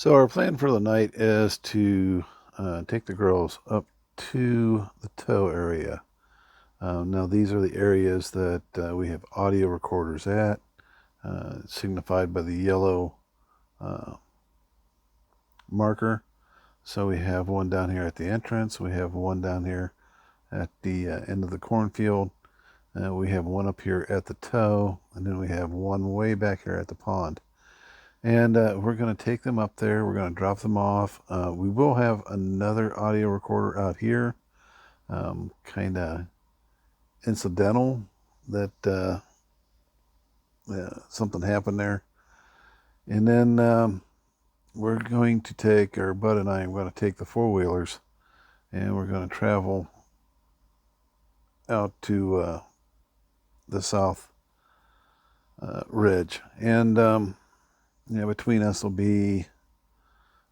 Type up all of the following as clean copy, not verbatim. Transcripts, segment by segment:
So our plan for the night is to take the girls up to the tow area. Now these are the areas that we have audio recorders at, signified by the yellow uh, marker. So we have one down here at the entrance. We have one down here at the end of the cornfield. We have one up here at the tow, and then we have one way back here at the pond. And we're going to take them up there. We're going to drop them off. We will have another audio recorder out here, kind of incidental that something happened there. And then we're going to take, or Bud and I are going to take the four-wheelers, and we're going to travel out to the south ridge. And between us will be,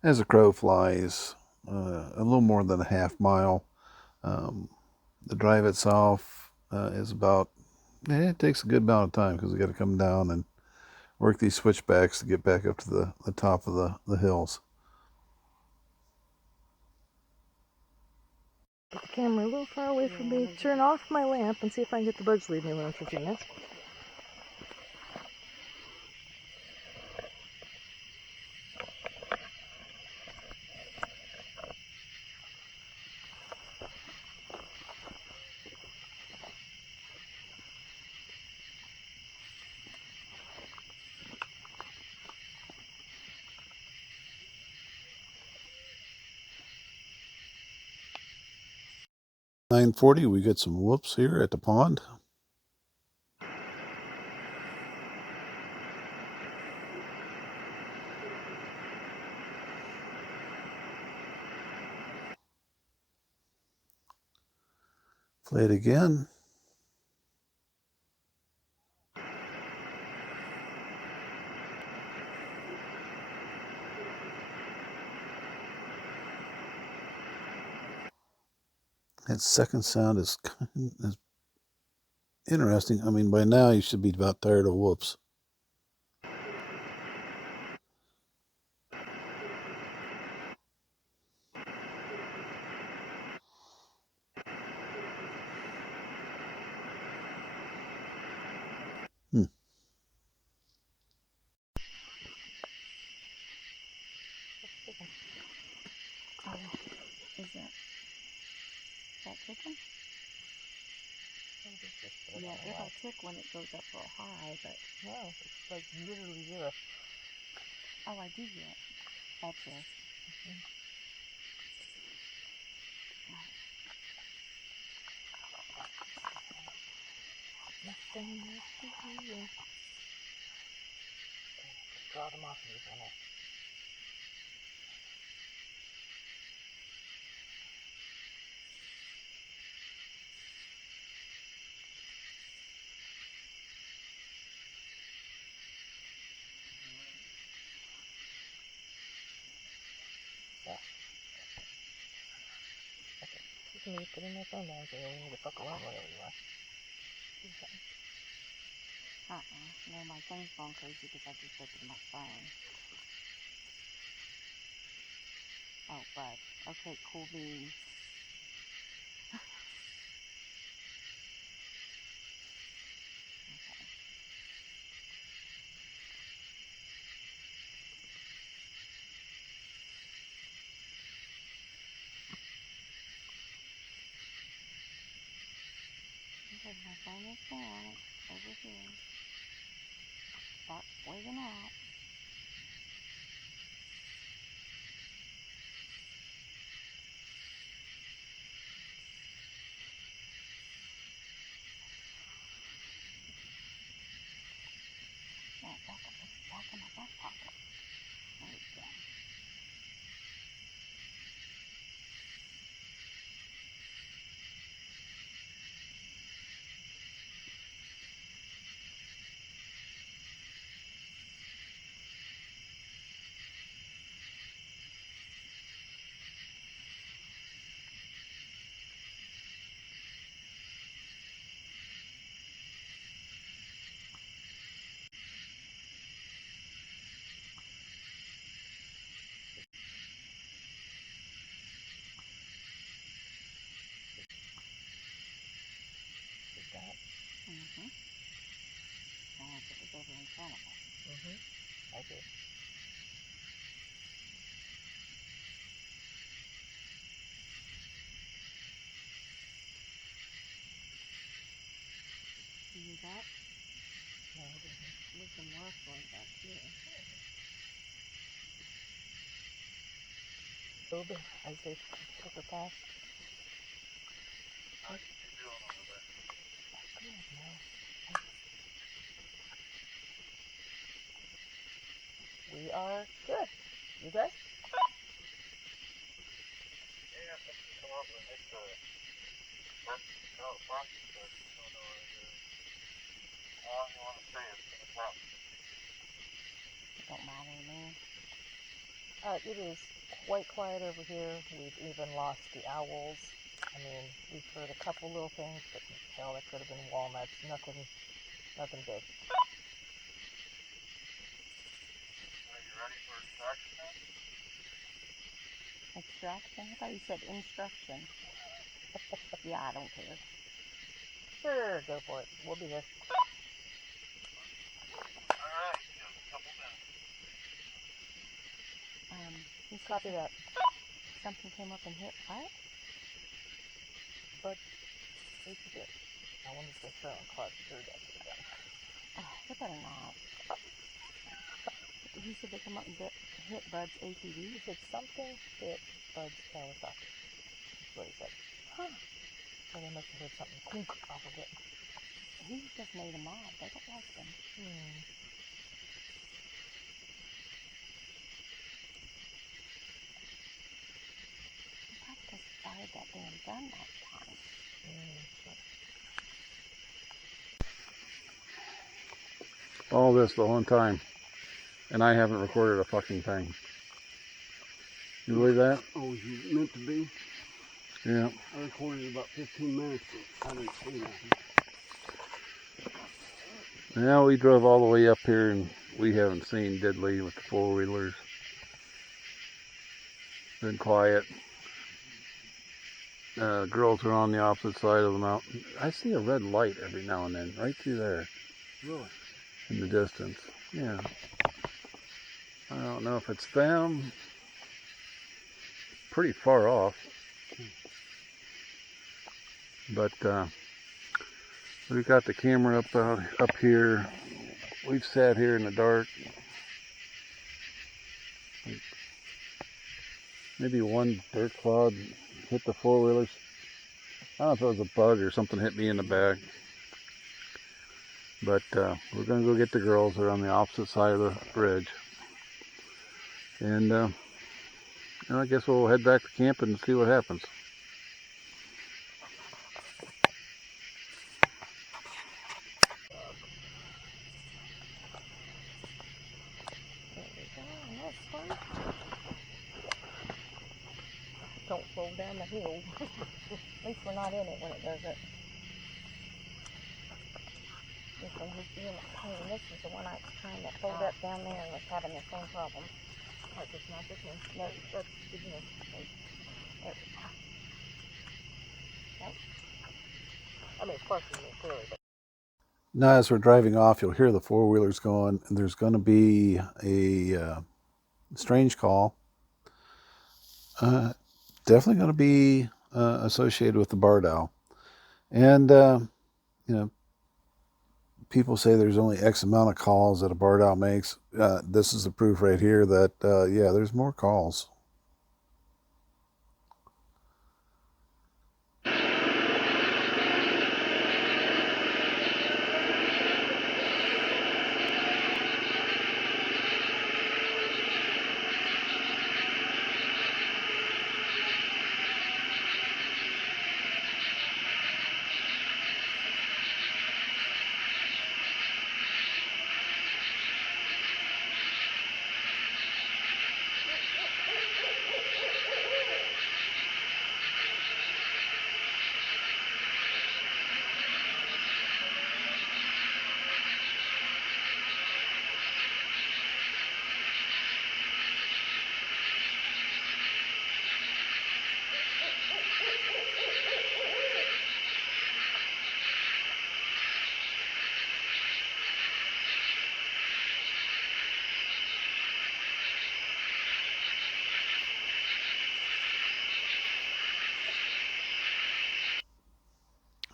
as a crow flies, a little more than a half mile. The drive itself is about, it takes a good amount of time because we got to come down and work these switchbacks to get back up to the top of the hills. Get the camera a little far away from me. Turn off my lamp and see if I can get the bugs to leave me alone for a few minutes. "9:40, we get some whoops here at the pond. Play it again. That second sound is interesting. I mean, by now you should be about tired of whoops. Hmm. Is that chicken? Yeah, it'll tick when it goes up real high, but No, it's like literally zero. oh, I do hear it. That's it. Nothing left to hear. Draw them off in this one. You can leave putting my phone down so you don't need to fuck around wherever you are. No, my thing's going crazy because I just opened my phone. Oh, but okay, cool beans. Okay, my phone is down. It's over here. Start waving out. Yeah, back in my back pocket. There we go. in front of us. I do. See that? No, I didn't. There's some rustling back here. Boob, as they took her past. How you doing over there? Good, no. We are good. You guys? Yeah, something come up and hit the parking bed. I don't know how long you want to stay at the top. It don't matter to me. It is quite quiet over here. We've even lost the owls. I mean, we've heard a couple little things, but hell, that could have been walnuts. Nothing big. Are you ready for extraction now? Extraction? I thought you said instruction. Yeah, I don't care. Sure, go for it. We'll be here. Alright, just a couple minutes. He said Copy that. something came up and hit what? But it's good. I wanted to show Clark through that again. Oh, they better not. He said they come up and hit Bud's ATV. He said something hit Bud's Kawasaki. That's what he said. Huh. So they must have heard something clunk off of it. He just made them mad. They don't like them. He probably just fired that damn gun that time. All this the whole time, and I haven't recorded a fucking thing. You believe that? Oh, was you meant to be? Yeah. I recorded about 15 minutes. I didn't say nothing. Now we drove all the way up here, and we haven't seen Diddley with the four-wheelers. Been quiet. Girls are on the opposite side of the mountain. I see a red light every now and then, right through there. Really? In the distance. Yeah. I don't know if it's them. Pretty far off. But we've got the camera up here. We've sat here in the dark. Maybe one dirt cloud hit the four-wheelers. I don't know if it was a bug or something hit me in the back. But we're going to go get the girls. They're on the opposite side of the bridge. And I guess we'll head back to camp and see what happens. There we go. And this one. Don't roll down the hill. At least we're not in it when it does it. This one was being a pain. This is the one I was trying to hold up down there and was having the same problem. It's not this one. Nope. That's good news. There we go. Nope. I mean, it's partially me, clearly, but. Now, as we're driving off, you'll hear the four-wheelers going, and there's going to be a strange call. Definitely going to be associated with the barred owl. And, people say there's only X amount of calls that a barred owl makes. This is the proof right here that, yeah, there's more calls.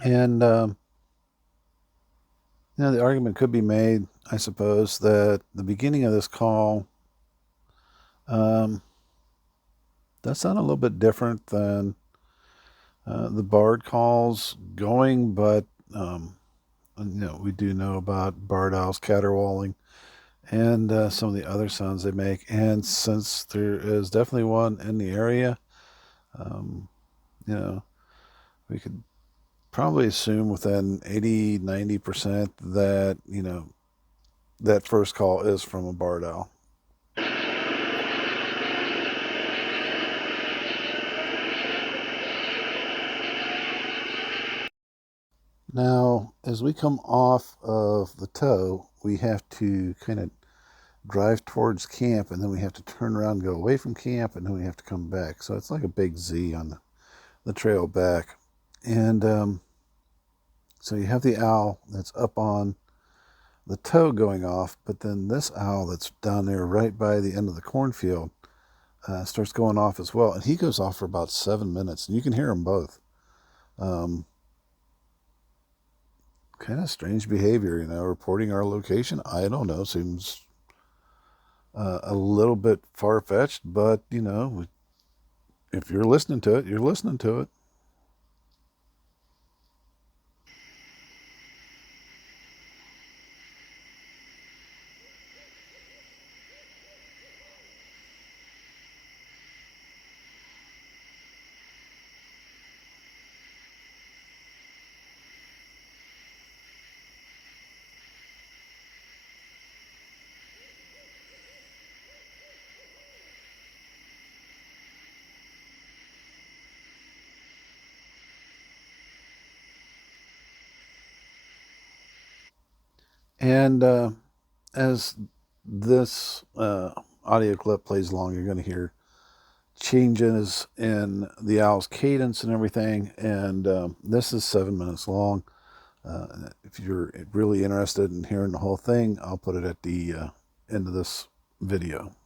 And, the argument could be made, I suppose, that the beginning of this call does sound a little bit different than the barred calls going, but, we do know about barred owls caterwauling and some of the other sounds they make. And since there is definitely one in the area, um, we could probably assume within 80-90% that, that first call is from a barred owl. Now, as we come off of the toe, we have to kind of drive towards camp, and then we have to turn around and go away from camp, and then we have to come back. So it's like a big Z on the trail back. And so you have the owl that's up on the toe going off, but then this owl that's down there right by the end of the cornfield starts going off as well. And he goes off for about 7 minutes, and you can hear them both. Kind of strange behavior, reporting our location. I don't know, seems a little bit far-fetched, but, if you're listening to it, you're listening to it. And as this audio clip plays along, you're going to hear changes in the owl's cadence and everything. And this is 7 minutes long. If you're really interested in hearing the whole thing, I'll put it at the end of this video.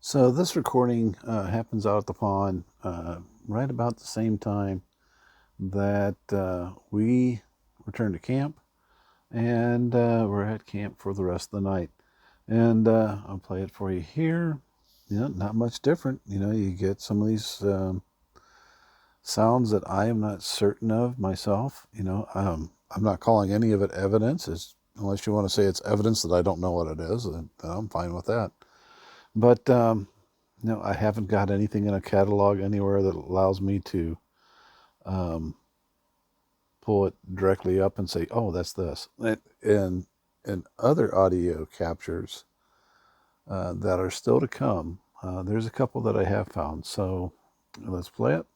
So this recording happens out at the pond right about the same time that we return to camp, and we're at camp for the rest of the night. And I'll play it for you here. Not much different. You get some of these sounds that I am not certain of myself. I'm not calling any of it evidence. Unless you want to say it's evidence that I don't know what it is, then I'm fine with that. But I haven't got anything in a catalog anywhere that allows me to pull it directly up and say, oh, that's this. And other audio captures that are still to come, there's a couple that I have found. So let's play it.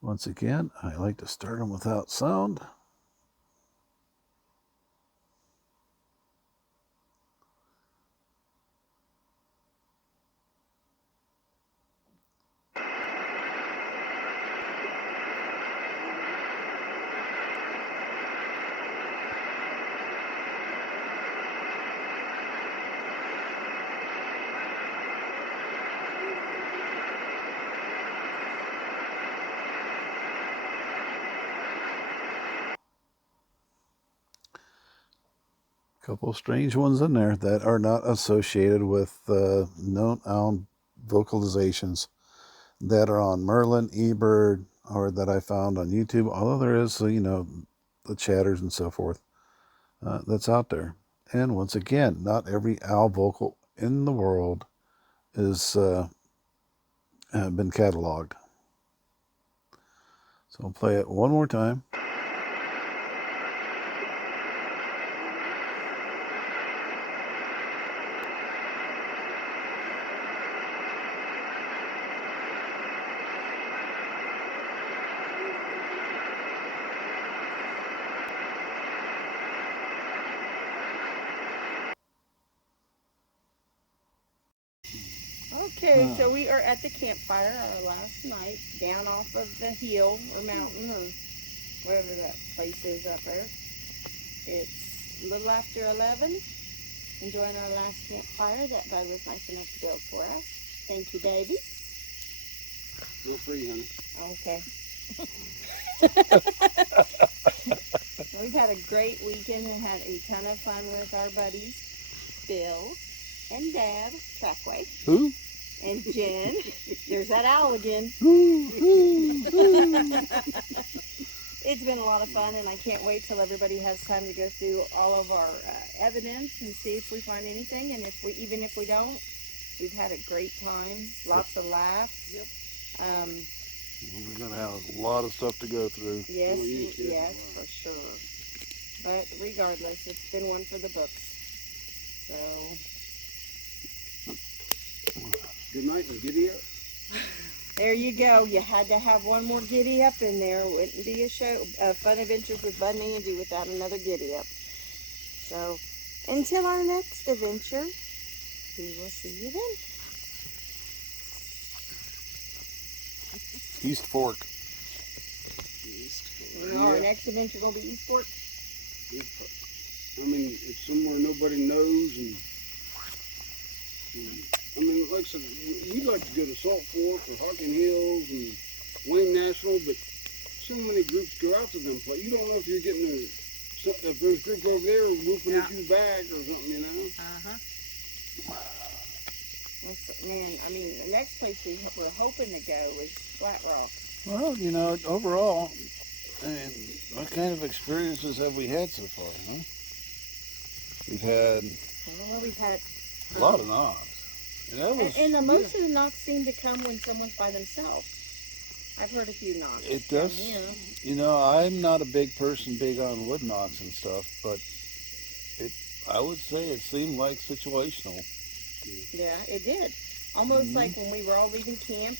Once again, I like to start them without sound. Couple strange ones in there that are not associated with known owl vocalizations that are on Merlin, eBird, or that I found on YouTube. Although there is, the chatters and so forth that's out there. And once again, not every owl vocal in the world is been cataloged. So I'll play it one more time. Okay, so we are at the campfire our last night, down off of the hill or mountain or whatever that place is up there. It's a little after 11, enjoying our last campfire that Bud was nice enough to build for us. Thank you, baby. You're free, honey. Okay. We've had a great weekend and had a ton of fun with our buddies, Bill and Dad, Trackway, Who? and Jen. There's that owl again. It's been a lot of fun, and I can't wait till everybody has time to go through all of our evidence and see if we find anything. And even if we don't, we've had a great time. Lots of laughs. Yep. We're gonna have a lot of stuff to go through. Yes, Well, you too. yes, for sure. But regardless, it's been one for the books. So, Good night and giddy up. there you go. You had to have one more giddy up in there. Wouldn't be a show, Fun Adventures with Bud and Angie without another giddy up. So, until our next adventure, we will see you then. East Fork. Our next adventure gonna be East Fork. I mean, it's somewhere nobody knows, and I mean, like I said, we'd like to go to Salt Fork or Hocking Hills and Wayne National, but so many groups go out to them places. You don't know if you're getting if there's a group over there whooping at you back or something, you know. Man, I mean, the next place we're hoping to go is Flat Rock. Well, you know, overall, I mean, what kind of experiences have we had so far, huh? We've had Well, we've had a lot of knocks. And that was, and most of the knocks seem to come when someone's by themselves. I've heard a few knocks. it does, you know, I'm not a big on wood knocks and stuff, but I would say it seemed like situational. Yeah, it did. Almost like when we were all leaving camp,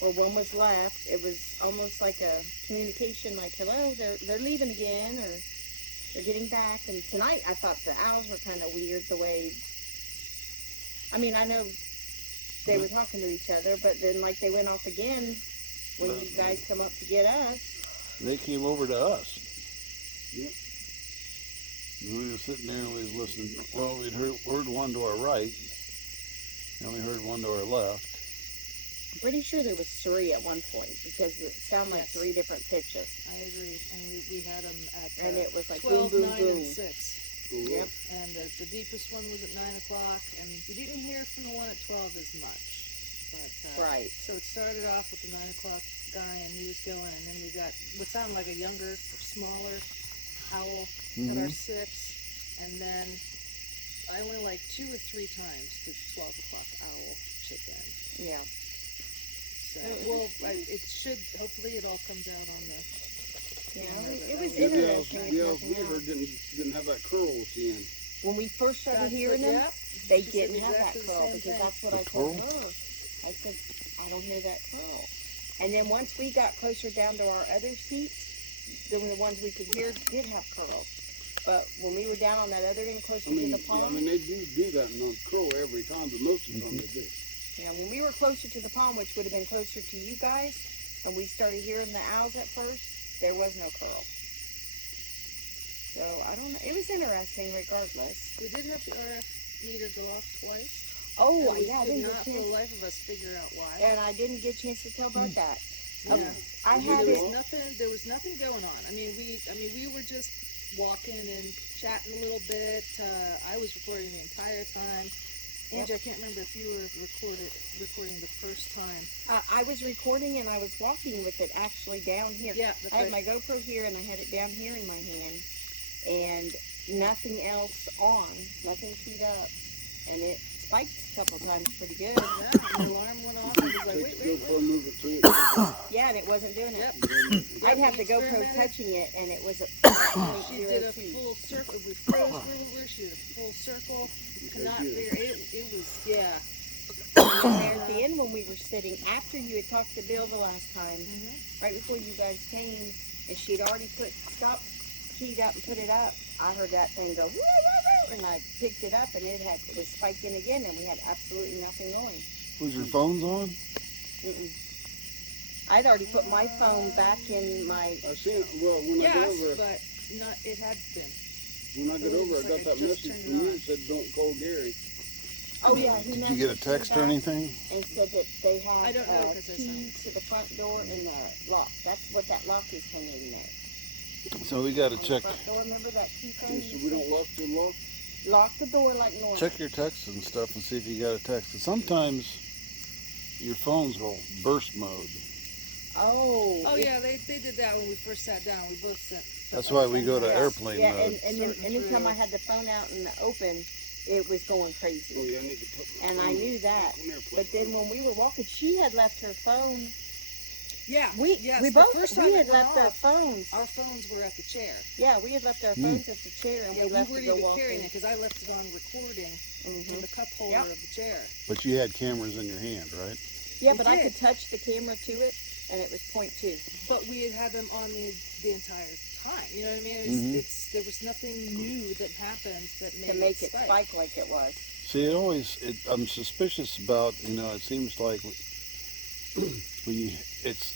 or one was left, it was almost like a communication, like, hello, they're leaving again, or they're getting back. And tonight, I thought the owls were kind of weird the way, I mean, I know they were talking to each other, but then, like, they went off again when you guys come up to get us. They came over to us. Yep. We were sitting there and we was listening. Well, we'd heard one to our right, and we heard one to our left. I'm pretty sure there was 3 at one point, because it sounded like 3 different pitches. I agree. And we had them at And it was like 12, boom, boom, 9, boom. and 6. Yep. And the deepest one was at 9 o'clock, and we didn't hear from the one at 12 as much. But, Right. So it started off with the 9 o'clock guy, and he was going, and then we got what sounded like a younger, smaller owl at our 6, and then I went like 2 or 3 times to 12 o'clock owl chicken. Yeah. So, it should, hopefully it all comes out on the... Yeah, it was The interesting. if owls nothing we heard else. didn't have that curl at the end. When we first started That's hearing what- them, yep. they She said didn't have that exactly the curl, same because thing. that's what The I curl? told her. I said, I don't hear that curl. And then once we got closer down to our other seats, then the ones we could hear did have curls. But when we were down on that other end, closer I mean, to the pond, they do that and don't curl every time, but most of the time they do. when we were closer to the pond, which would have been closer to you guys, and we started hearing the owls at first, there was no curl. So, I don't know. It was interesting regardless. We did have the RF meter go off twice. Oh, and we yeah, I could didn't not get a for the chance. life of us figure out why. And I didn't get a chance to tell about that. Yeah. I I mean, had there it. was nothing. There was nothing going on. I mean, we were just walking and chatting a little bit. I was recording the entire time. Angie, I can't remember if you were recording the first time. I was recording and I was walking with it actually down here. Yeah, that's I had right. my GoPro here and I had it down here in my hand, and nothing else on, nothing keyed up, and it spiked a couple times pretty good. Yeah, and the alarm went off. I was like, Take wait. the GoPro, move it to it. Yeah, and it wasn't doing it. Yep. I'd have the we GoPro experimented. touching it, and it was a She did a 0.02. full circle. We froze over. She did a full circle. Could not figure it was yeah. And there at the end, when we were sitting, after you had talked to Bill the last time, right before you guys came, and she'd already stopped, keyed up and put it up, I heard that thing go, woo, woo, woo, and I picked it up, and it was spiked in again, and we had absolutely nothing going. Was your phones on? I'd already put my phone back in my, I seen it, well, when I Yes, got over there, but not. It had been. When I got over, I got that message from you that said don't call Gary. Oh yeah, he Did you get a text or anything? and said that they had I don't know, a 'cause key to the front door and the lock. That's what that lock is hanging there. So we got to On check the front door, remember that key thing? So we don't lock the lock. Lock the door like normal. check your texts and stuff and see if you got a text. 'Cause sometimes your phones will burst mode. Oh. Oh yeah, they did that when we first sat down. We both sent. That's why we go to Yeah. airplane Yeah, mode. and then Certain anytime through. I had the phone out in the open, it was going Oh crazy. yeah, I need to put my And I phone knew that. on airplane. But then when we were walking, she had left her phone. Yeah. We yes, we the both first we time had it left went our off, phones. Our phones were at the chair. Yeah, we had left our phones at the chair, and Yeah, we we left weren't to go even walking. carrying it because I left it on recording in Mhm. the cup holder Yep. of the chair. But you had cameras in your hand, right? Yeah, We but I did. could touch the camera to it, and it was .2. But we had had them on the entire time. You know what I mean? There was nothing new that happened that made To make it spike. spike like it was. See, I'm suspicious about, it seems like it's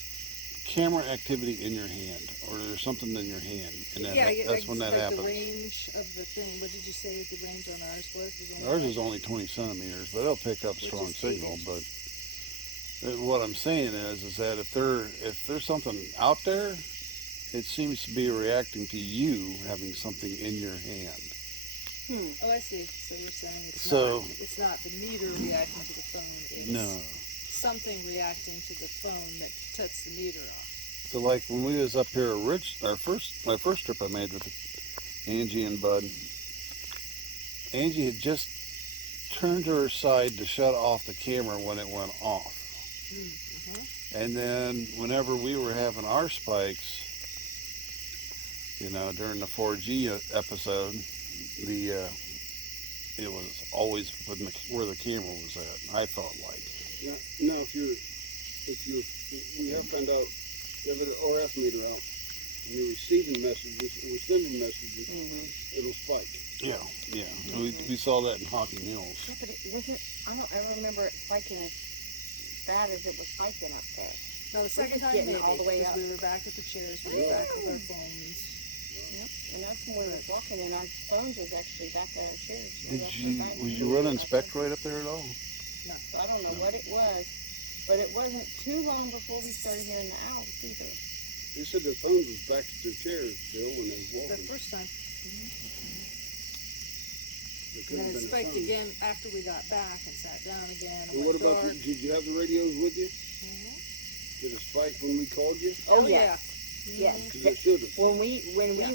camera activity in your hand, or there's something in your hand, and that's when that like happens. The range of the thing. What did you say the range on ours was? Ours is only 20 centimeters, but it'll pick up Which strong is 8 signal. inches. But what I'm saying is that if there's something out there, it seems to be reacting to you having something in your hand. Oh, I see. So you're saying it's not the meter reacting to the phone. It's No. something reacting to the phone that sets the meter off. So like when we was up here, my first trip I made with Angie and Bud, Angie had just turned to her side to shut off the camera when it went off. And then whenever we were having our spikes, during the 4G episode, it was always where the camera was at. I felt like. Yeah. Now, we have found out you have an RF meter out, and you're receiving messages or sending messages, it'll spike. Yeah. We saw that in Hocking Hills. Yeah, but it wasn't. I don't ever remember it spiking as bad as it was spiking up there. No, the second just time getting maybe, all the way because up. we were back at the chairs, we were back with our phones. Yep. And that's when we were walking, and our phones was actually back at our chairs. Was you running Spect right up there at all? No. So I don't know what it was, but it wasn't too long before we started hearing the owls either. They said their phones was back to their chairs, Bill, when they was The walking. first time. It And could then have it been a spiked phone. again after we got back and sat down again. And And what went about? dark. Did you have the radios with you? Did it spike when we called you? Oh, yeah. Yes. Because it should have. When we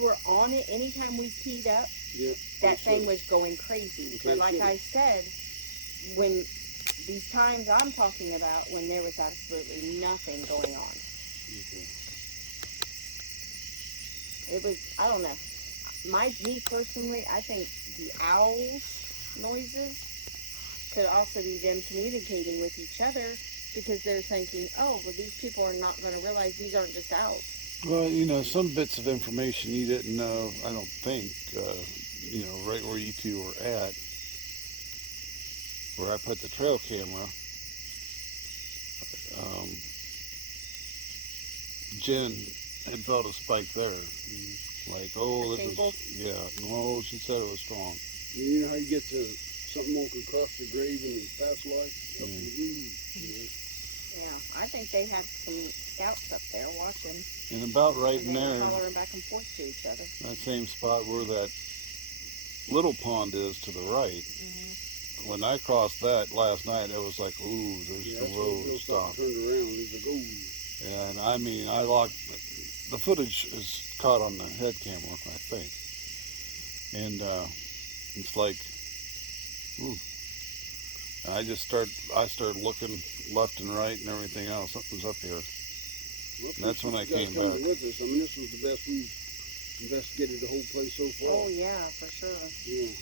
were on it, anytime we keyed up, Yeah. that thing was going crazy. Okay, But like sure. I said, when these times I'm talking about, when there was absolutely nothing going on. Okay. It was, I don't know. Me personally, I think the owls' noises could also be them communicating with each other, because they're thinking, oh, well, these people are not going to realize these aren't just owls. Well, some bits of information you didn't know, I don't think, right where you two were at, where I put the trail camera, Jen had felt a spike there. Like, oh, The this cable? is, no, she said it was strong. You know how you get to something won't cross the grave in the past life? Yeah, I think they had some scouts up there watching, And about right and in they were there, hollering back and forth to each other. that same spot where that little pond is to the right, when I crossed that last night, it was like, ooh, there's Yeah, the that's road when Bill stop. turned around. He's like, oh. And I mean, I locked, the footage is caught on the head camera, I think. And it's like, ooh. And I started looking left and right and everything else. Something's up here. Well, And that's when I appreciate came you guys coming back. with us. I mean, this was the best we've investigated the whole place so far. Oh, yeah, for sure. Yeah.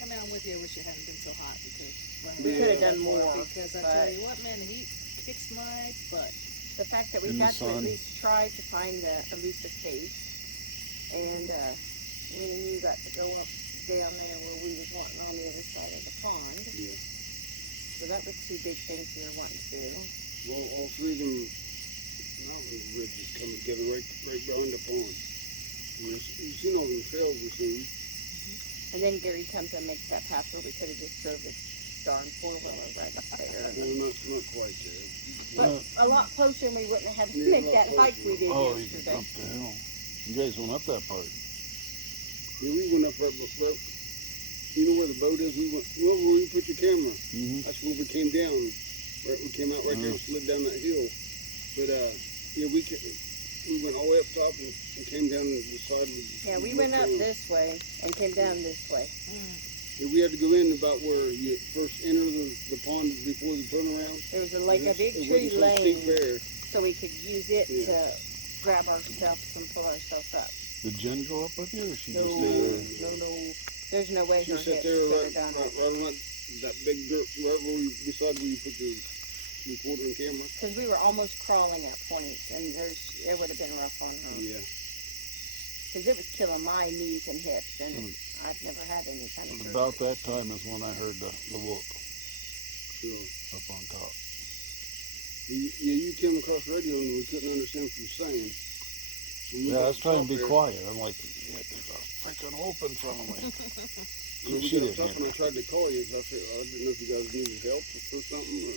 I mean, I'm with you. I wish it hadn't been so hot because We could have done more. Because I but tell you what, man, the heat kicks my butt. the fact that we In the got to at sun. least try to find the elusive cave, and me and you got to go up down there where we was wanting on the other side of the pond. Yeah. So that was two big things we were wanting to do. Well, all three of them mountain ridges come together right behind the pond. And you've seen all them trails we've seen. And then Gary comes and makes that path where we could have just drove the darn four-wheeler right up there. Well, not quite there. But a lot closer, and we wouldn't have had to Yeah, make a lot that hike we did Oh, you yesterday. up the hill. You guys went up that part. Yeah, we went up right, you know where the boat is? We went, well, where you put your camera. Mm-hmm. That's where we came down. Right, we came out right there and slid down that hill. But, yeah, we went all the way up top and came down the side of the... Yeah, we went up this way and came down this way. Yeah, we had to go in about where you first enter the pond before the turnaround. There was like a big It tree wasn't so steep lane, there. so we could use it Yeah. to grab our stuff and pull ourselves up. Did Jen go up with you, or she No, just stayed there? no. There's no way She her sat hips there could right have done it. on that big dirt, right where beside where you put the recorder and camera. Because we were almost crawling at points, and it would have been rough on her. Yeah. Because it was killing my knees and hips, and I've never had any kind of surgery. About that time is when I heard the whoop So, up on top. you came across the radio and we couldn't understand what you were saying. So we Yeah, I got was trying to be there. quiet. I'm like, yeah, there's a freaking whoop in front of me. And then we She got didn't up top hear and I tried to call you because I didn't know if you guys needed help or something. Or...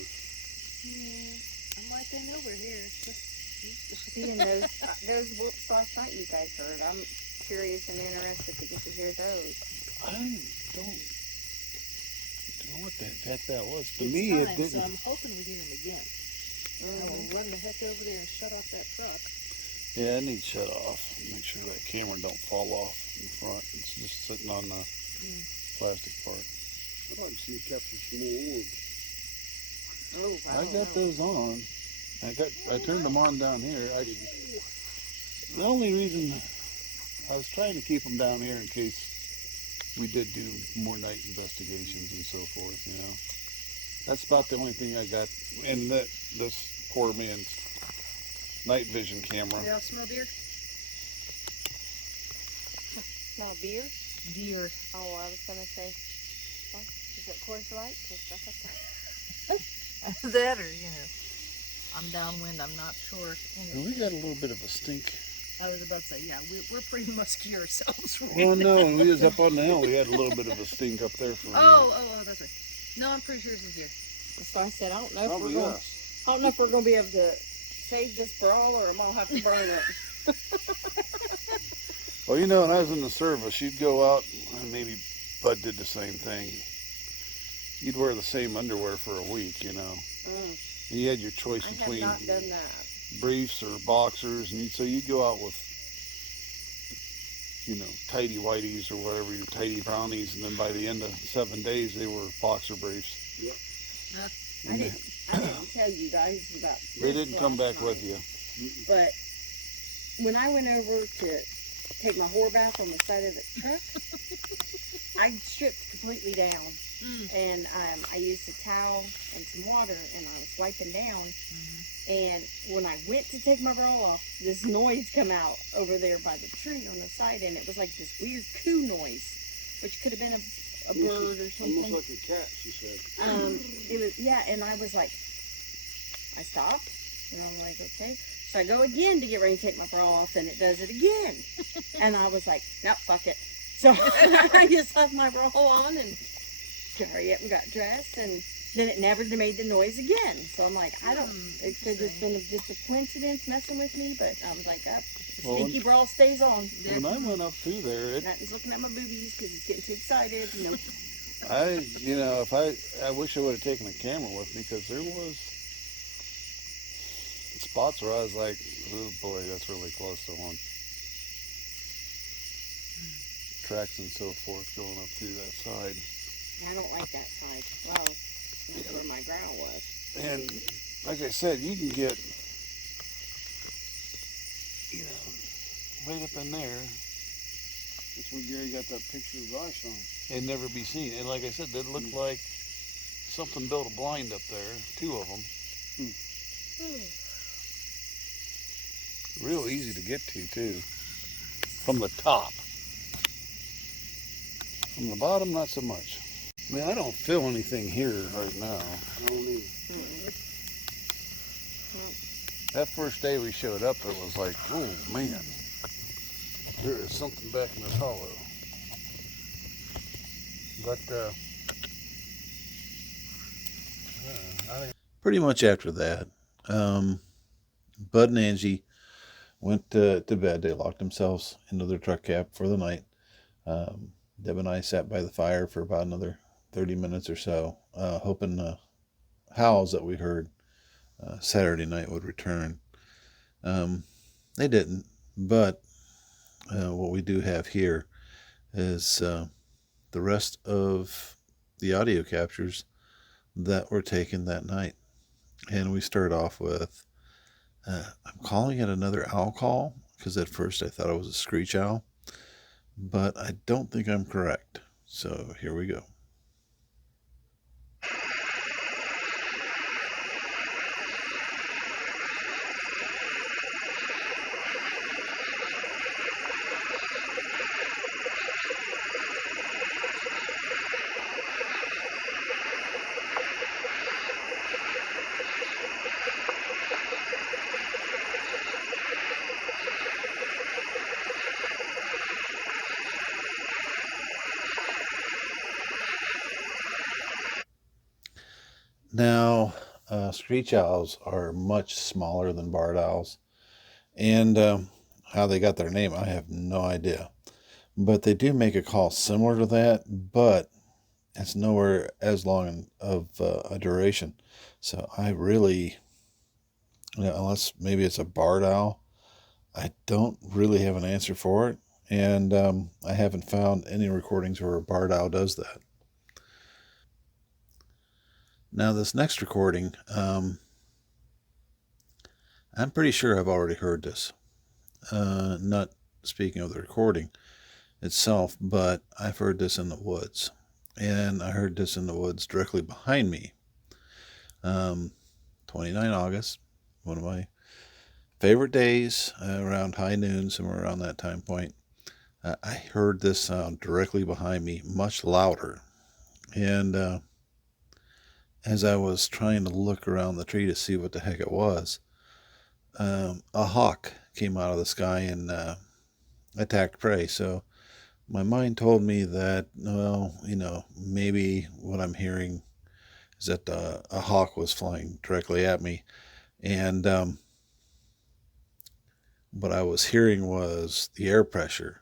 I'm right then over here. Seeing those whoops last night you guys heard, I'm curious and interested to get to hear those. I don't know what the heck that was. To It's me, time, it didn't. So I'm hoping we hear him again. I will run the heck over there and shut off that truck. Yeah, I need to shut off. Make sure that camera don't fall off in front. It's just sitting on the plastic part. I'd like to see you capture some more orbs. Oh, I got those on. I turned them on down here. The only reason I was trying to keep them down here in case we did do more night investigations and so forth, you know. That's about the only thing I got. And this poor man's night vision camera. They all smell beer? Smell beer? Deer. Oh, I was gonna say, what? Is it Coors Light? 'Cause That or, I'm downwind, I'm not sure. And we got a little bit of a stink. I was about to say, yeah, we're pretty musky ourselves. Well, no, when we was up on the hill, we had a little bit of a stink up there for a minute. Oh, that's right. No, I'm pretty sure it's a deer. So I said, I don't know if Probably we're going. us. I don't know if we're going to be able to save this brawl or I'm gonna have to burn it. Well, when I was in the service, you'd go out, and maybe Bud did the same thing. You'd wear the same underwear for a week, And you had your choice I have between not done that. briefs or boxers, and so you'd go out with, tighty whities or whatever, your tighty brownies, and then by the end of 7 days, they were boxer briefs. Yep. I didn't tell you guys about They this didn't come last back night, with you. But when I went over to take my whore bath on the side of the truck, I stripped completely down. And I used a towel and some water, and I was wiping down. And when I went to take my bra off, this noise come out over there by the tree on the side, and it was like this weird coo noise, which could have been a bird or something. Almost like a cat, she said. It was, yeah, and I was like, I stopped, and I'm like, okay. So I go again to get ready to take my bra off, and it does it again. And I was like, no, fuck it. So I just left my bra on and hurry up and got dressed, and then it never made the noise again. So I'm like, it could have just been just a coincidence messing with me, but I was like, the stinky bra stays on. When I went up through there, Nothing's looking at my boobies because it's getting too excited. I wish I would have taken a camera with me, because there was spots where I was like, oh boy, that's really close to one. Tracks and so forth going up through that side. I don't like that side. Well, that's where my growl was. And like I said, you can get, right up in there That's where Gary got that picture of ice on. and never be seen. And like I said, that looked like something built a blind up there, 2 of them. Real easy to get to, too. From the top. From the bottom, not so much. I mean, I don't feel anything here right now. I don't either. That first day we showed up, it was like, oh man, there is something back in this hollow. But Pretty much after that, Bud and Angie went to bed. They locked themselves into their truck cab for the night. Deb and I sat by the fire for about another 30 minutes or so, hoping the howls that we heard Saturday night would return. They didn't, but what we do have here is the rest of the audio captures that were taken that night. And we start off with, I'm calling it another owl call, because at first I thought it was a screech owl, but I don't think I'm correct. So here we go. Now, screech owls are much smaller than barred owls, and how they got their name, I have no idea. But they do make a call similar to that, but it's nowhere as long of a duration. So I really, unless maybe it's a barred owl, I don't really have an answer for it. And I haven't found any recordings where a barred owl does that. Now, this next recording, I'm pretty sure I've already heard this. Not speaking of the recording itself, but I've heard this in the woods. And I heard this in the woods directly behind me. 29 August, one of my favorite days, around high noon, somewhere around that time point. I heard this sound directly behind me, much louder. And as I was trying to look around the tree to see what the heck it was, a hawk came out of the sky and attacked prey. So my mind told me that, well, maybe what I'm hearing is that a hawk was flying directly at me. And what I was hearing was the air pressure.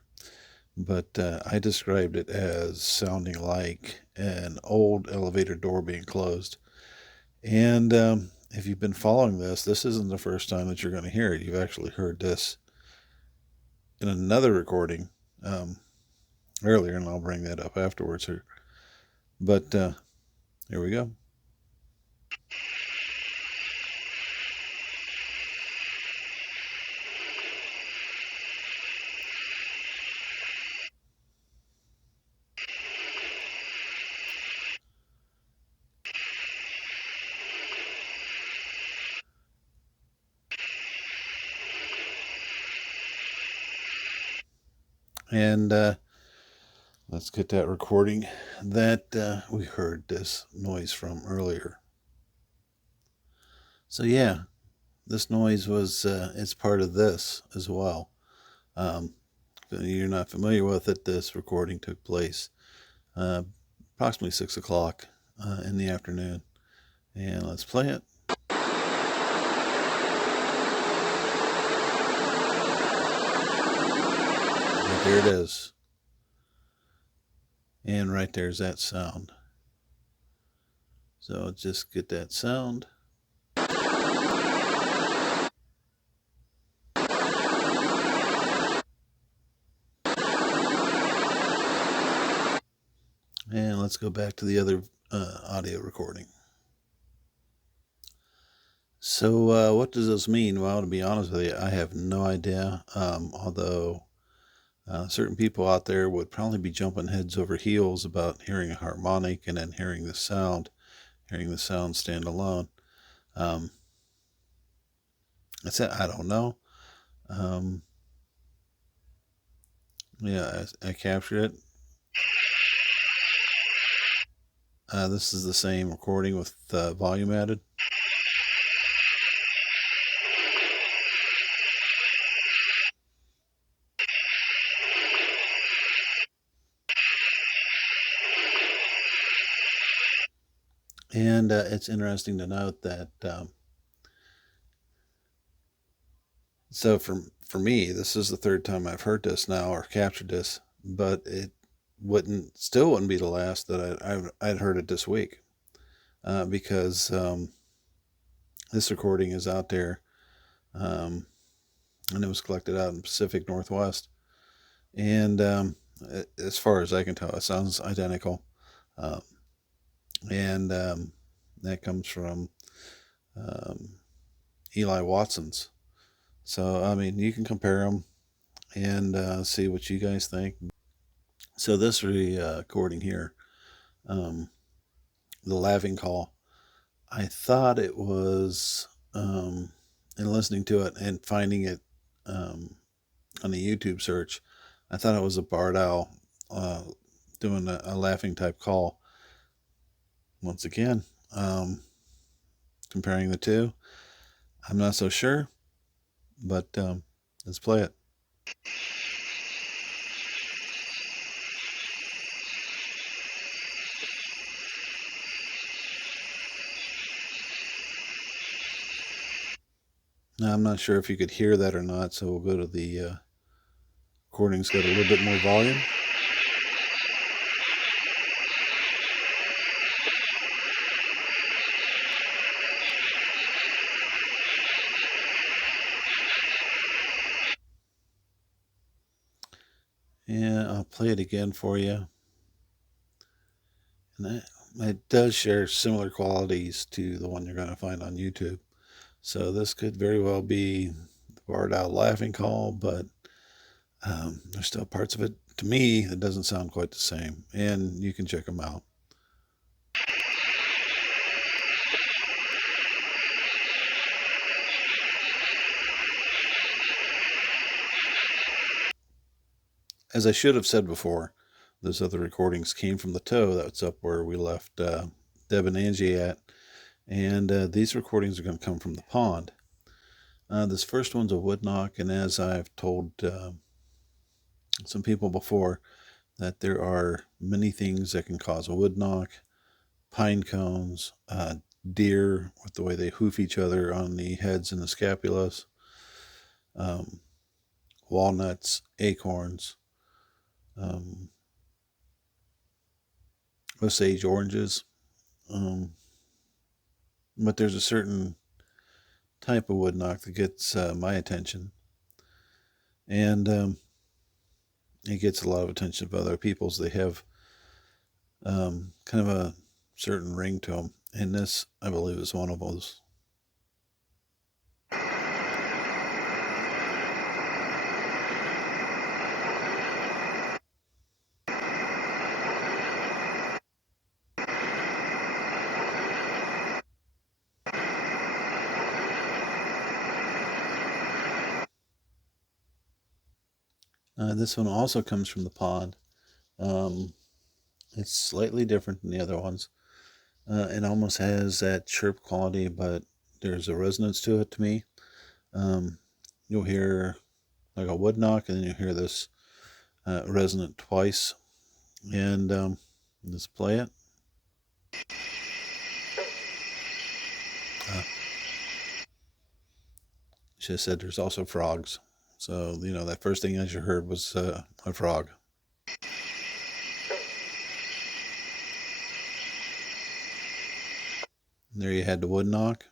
But I described it as sounding like an old elevator door being closed. And if you've been following this isn't the first time that you're going to hear it. You've actually heard this in another recording earlier, and I'll bring that up afterwards here. But here we go. And let's get that recording that we heard this noise from earlier. So yeah, this noise was, it's part of this as well. If you're not familiar with it, this recording took place approximately 6 o'clock in the afternoon. And let's play it. And there it is. And right there's that sound. So just get that sound. And let's go back to the other audio recording. So what does this mean? Well, to be honest with you, I have no idea. Although certain people out there would probably be jumping heads over heels about hearing a harmonic and then hearing the sound stand alone. I said, I don't know. Yeah, I captured it. This is the same recording with volume added. And it's interesting to note that so for me, this is the third time I've heard this now or captured this, but it still wouldn't be the last that I'd heard it this week, because this recording is out there, and it was collected out in the Pacific Northwest, and as far as I can tell, it sounds identical, um, and that comes from um, Eli Watson's. So I mean, you can compare them and see what you guys think. So this recording here, um, the laughing call, I thought it was, in listening to it and finding it on the YouTube search, I thought it was a barred owl doing a laughing type call. Once again, comparing the two, I'm not so sure, but let's play it. Now, I'm not sure if you could hear that or not, so we'll go to the recording's got a little bit more volume. And I'll play it again for you. And it does share similar qualities to the one you're going to find on YouTube. So this could very well be the barred owl laughing call, but there's still parts of it, to me, that doesn't sound quite the same. And you can check them out. As I should have said before, those other recordings came from the tow that's up where we left Deb and Angie at. And these recordings are going to come from the pond. This first one's a wood knock, and as I've told some people before, that there are many things that can cause a wood knock: pine cones, deer with the way they hoof each other on the heads and the scapulas, walnuts, acorns, Osage oranges. But there's a certain type of wood knock that gets my attention, and it gets a lot of attention of other people's. They have kind of a certain ring to them, and this, I believe, is one of those. This one also comes from the pond. It's slightly different than the other ones. It almost has that chirp quality, but there's a resonance to it to me. You'll hear like a wood knock, and then you'll hear this resonant twice. And let's play it. She said there's also frogs. So, that first thing that you heard was a frog. And there you had the wood knock.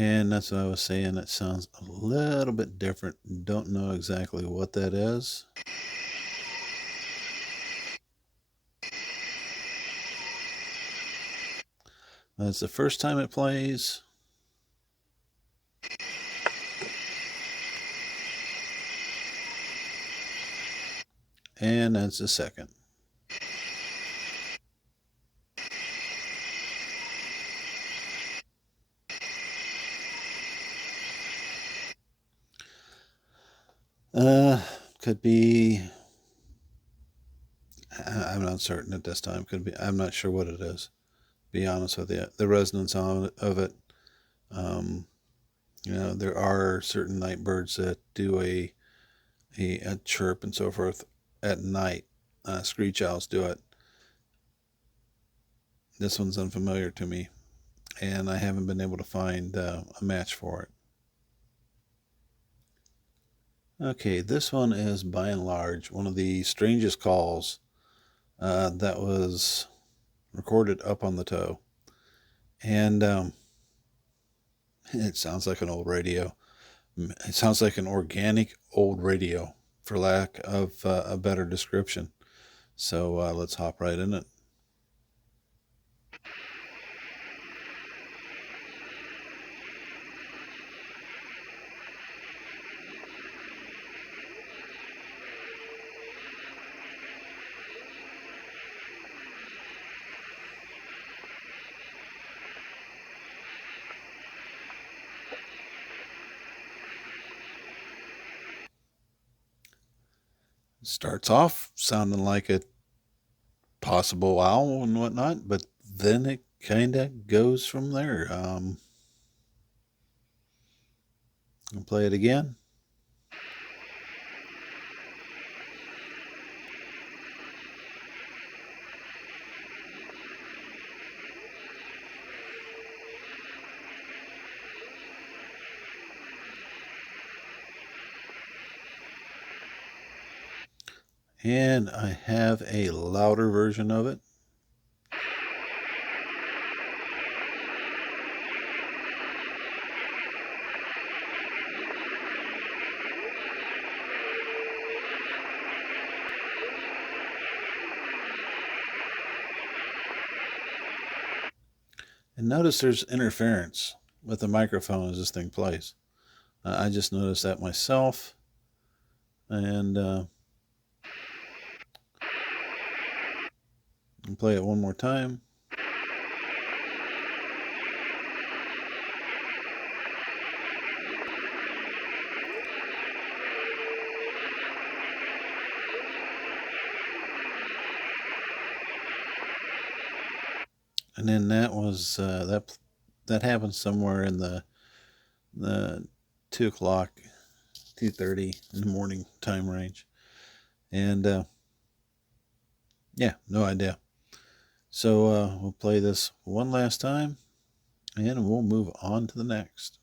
And that's what I was saying. It sounds a little bit different. Don't know exactly what that is. That's the first time it plays. And that's the second. Could be, I'm not certain at this time. Could be, I'm not sure what it is. be honest with you. The resonance of it. There are certain night birds that do a chirp and so forth at night. Screech owls do it. This one's unfamiliar to me, and I haven't been able to find a match for it. Okay, this one is by and large one of the strangest calls that was recorded up on the toe. And it sounds like an old radio. It sounds like an organic old radio, for lack of a better description. So let's hop right in it. Starts off sounding like a possible owl and whatnot, but then it kind of goes from there. I'll play it again. And I have a louder version of it. And notice there's interference with the microphone as this thing plays. I just noticed that myself. And I'll play it one more time. And then that was that happened somewhere in the 2:00, 2:30 in the morning time range. And yeah, no idea. So we'll play this one last time, and we'll move on to the next.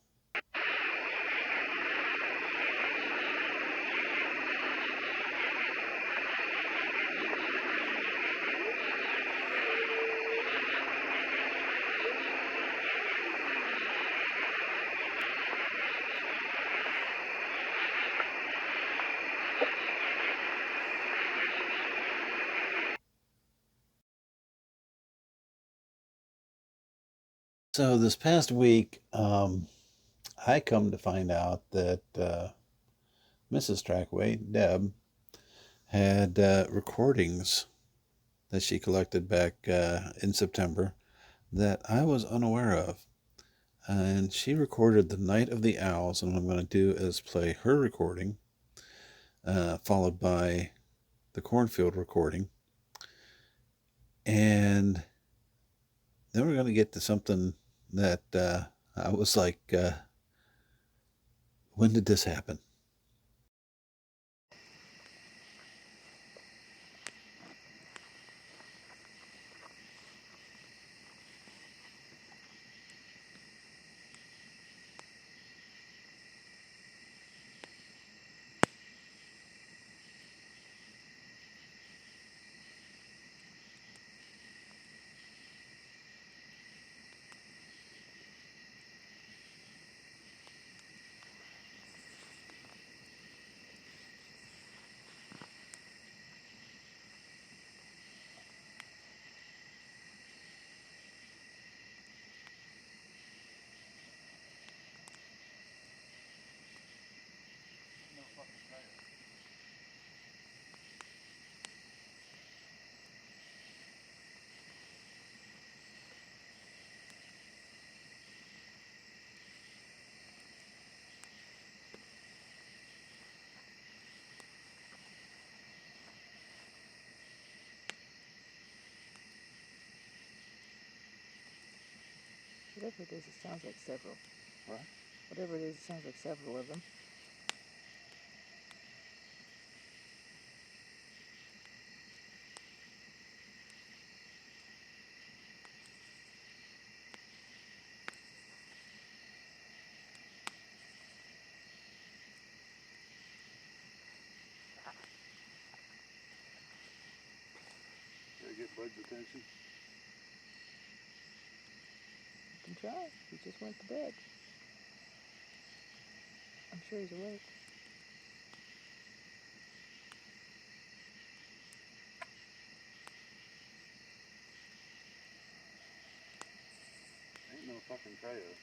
So this past week, I come to find out that Mrs. Trackway, Deb, had recordings that she collected back in September that I was unaware of. And she recorded the Night of the Owls, and what I'm going to do is play her recording, followed by the cornfield recording. And then we're going to get to something that I was like, when did this happen? Whatever it is, it sounds like several. What? Whatever it is, it sounds like several of them. Did I get Bud's attention? You can try. He just went to bed. I'm sure he's awake. Ain't no fucking coyote.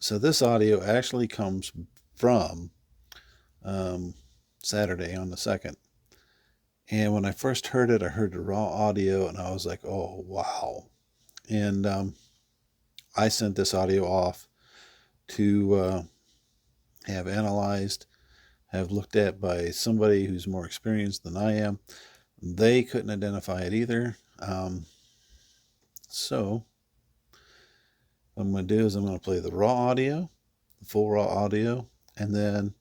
So this audio actually comes from Saturday on the 2nd. And when I first heard it, I heard the raw audio and I was like, oh, wow. And I sent this audio off to have analyzed, have looked at by somebody who's more experienced than I am. They couldn't identify it either. So what I'm going to do is I'm going to play the raw audio, the full raw audio, and then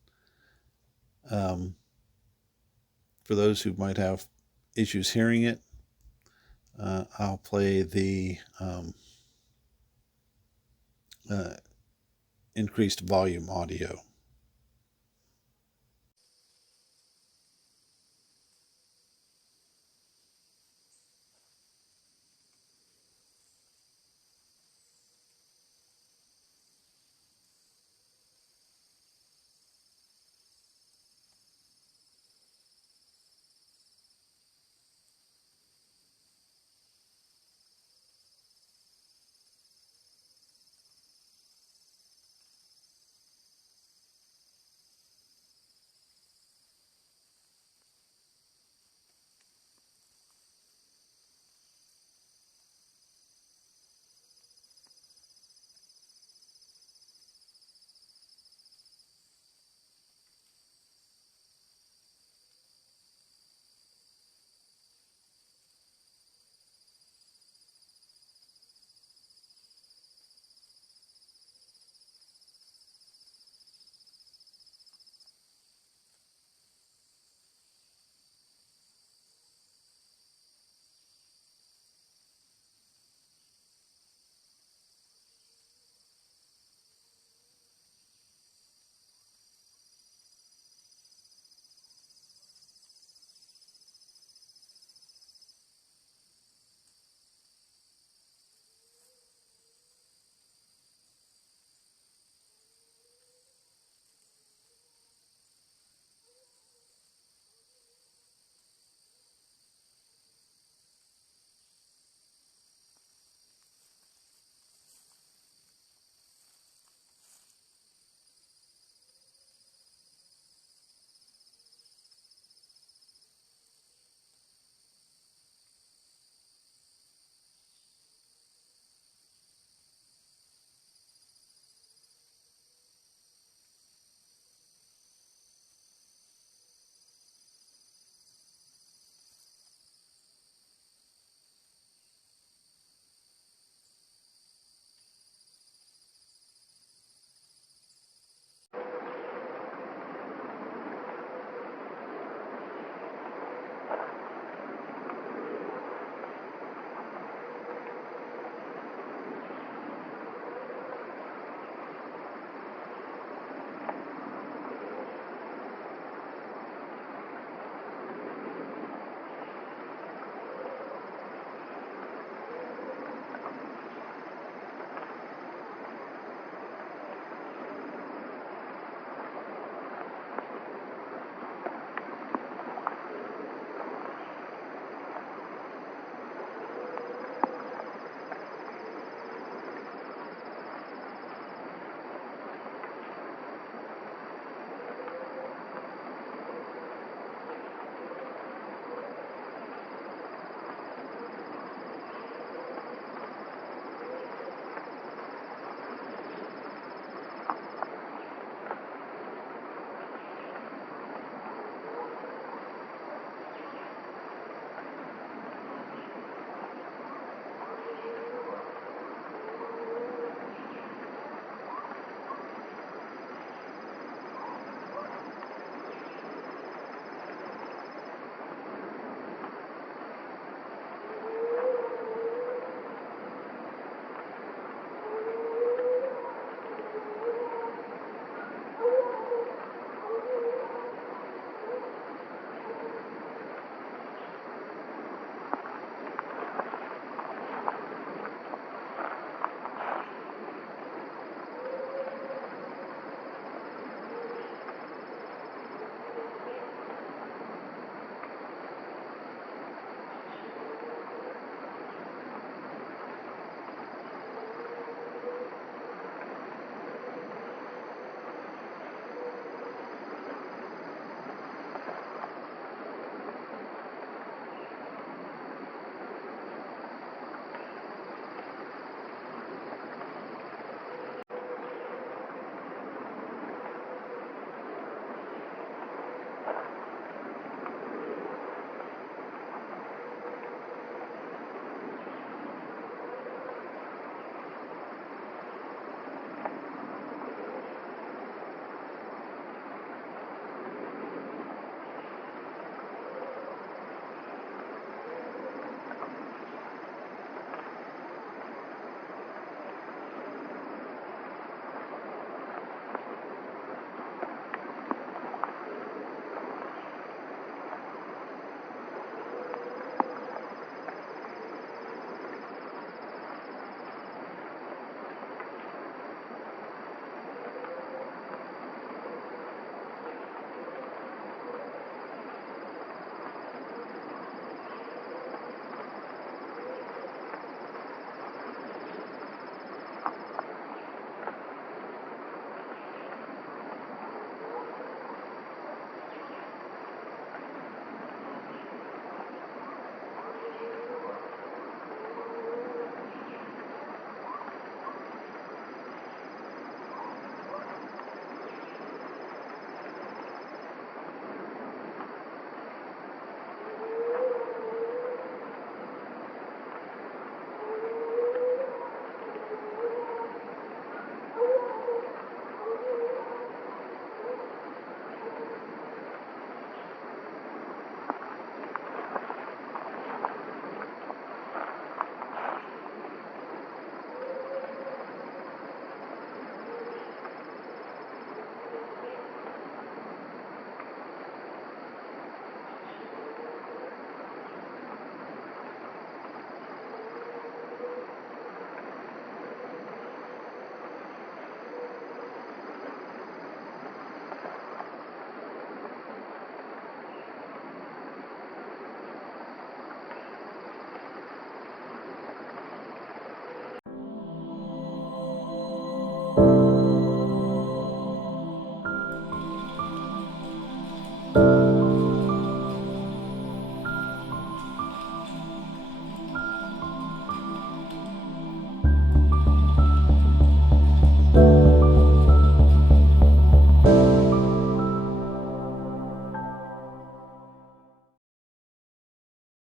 for those who might have issues hearing it, I'll play the increased volume audio.